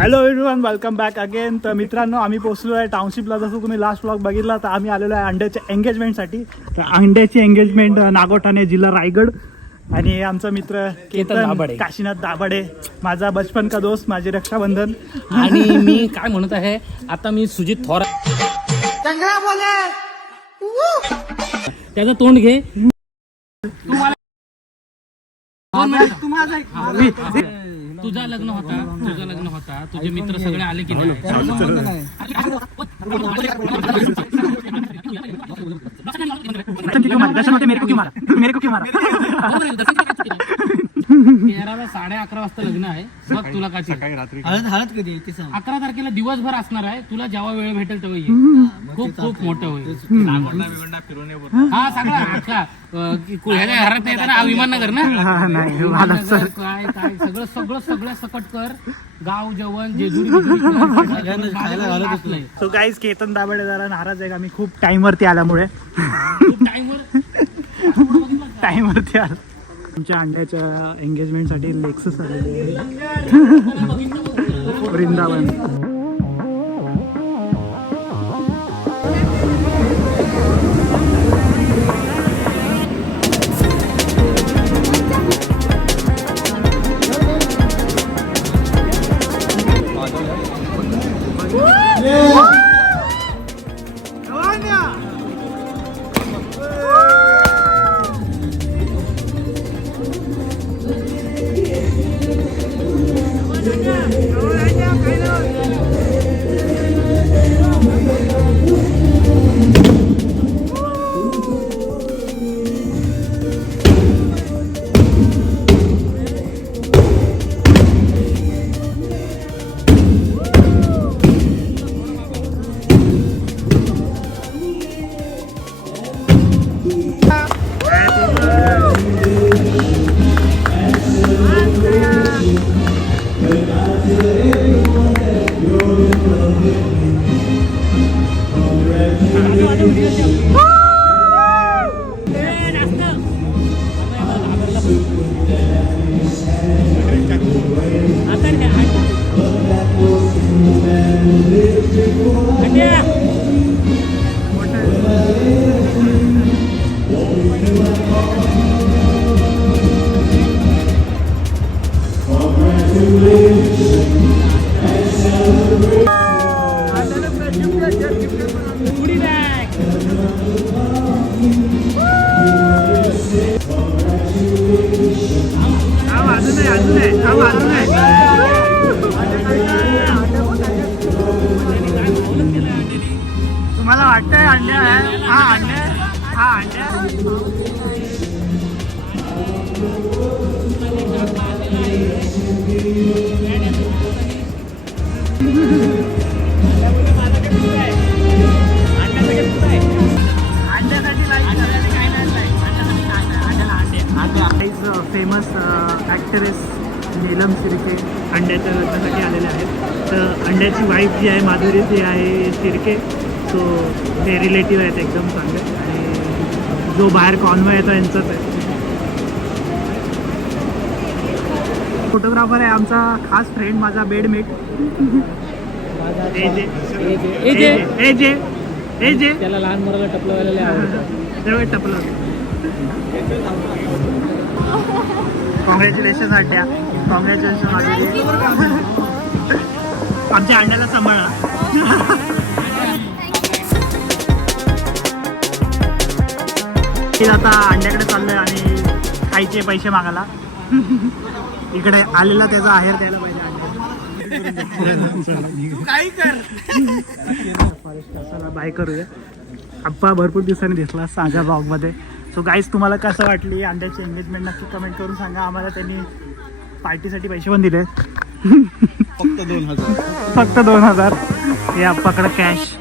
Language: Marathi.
Hello everyone, welcome back again. तर मित्रांनो, आम्ही पोहोचलो आहे टाउनशिपला. जसं तुम्ही लास्ट व्लॉग बघितला, तर आम्ही आलेलो आहे अंड्याच्या एंगेजमेंटसाठी. तर अंड्याची एंगेजमेंट नागोठाणे, जिल्हा रायगड. आणि आमचा मित्र केतन काशीनाथ दाभाडे, माझा बचपन का दोस्त, माझे रक्षाबंधन. आणि मी काय म्हणत आहे आता, मी सुजित थोरात, त्याचं तोंड घे. तुझा लग्न होता, तुझे मित्र सगळे आले की नाही? तेराला 11:30 वाजता लग्न आहे. बघ तुला काय हळद कधी 11 तारखेला दिवसभर असणार आहे. तुला जेव्हा वेळ भेटेल तेव्हा ये. खूप मोठं होईल. हा सगळा घरात नाही ना, विमाननगर ना, काय सगळं सकट कर. गाव जेवण जेजुरी. सो गाईज, केतन दाभाडे जरा नाराज आहे. आम्ही खूप टाइमवरती आल्यामुळे टाइमवरती आला. आमच्या अंड्याच्या एंगेजमेंटसाठी लेक्सस आलेले आहे. वृंदावन. तुम्हाला वाटतंय अंड्या आहे? हा अंड्या फेमस ॲक्ट्रेस नीलम शिर्के अंड्याच्या लग्नासाठी आलेले आहेत. तर अंड्याची वाईफ जी आहे माधुरी, ती आहे शिर्के. सो ते रिलेटिव्ह आहेत एकदम चांगले. आणि जो बाहेर कॉन्वॉय आहे तो यांचाच आहे. फोटोग्राफर आहे आमचा खास फ्रेंड, माझा बेडमेट ए जे. त्याला लहान मुलाला टपलं टपलं. कॉंग्रॅच्युलेशन अंड्या, कॉंग्रॅच्युलेशन. आमच्या अंड्याला सांभाळा. आता अंड्याकडे चाललोय आणि खायचे पैसे मागायला. इकडे आलेला त्याचा आहेर द्यायला पाहिजे. चला बाय करूया. आप्पा भरपूर दिवसांनी दिसला माझ्या ब्लॉगमध्ये. सो गाईज, तुम्हाला कसं वाटली अंड्याची एंगेजमेंट नक्की कमेंट करून सांगा. आम्हाला त्यांनी पार्टीसाठी पैसे पण दिले, फक्त 2000. हे आप्पाकडे कॅश.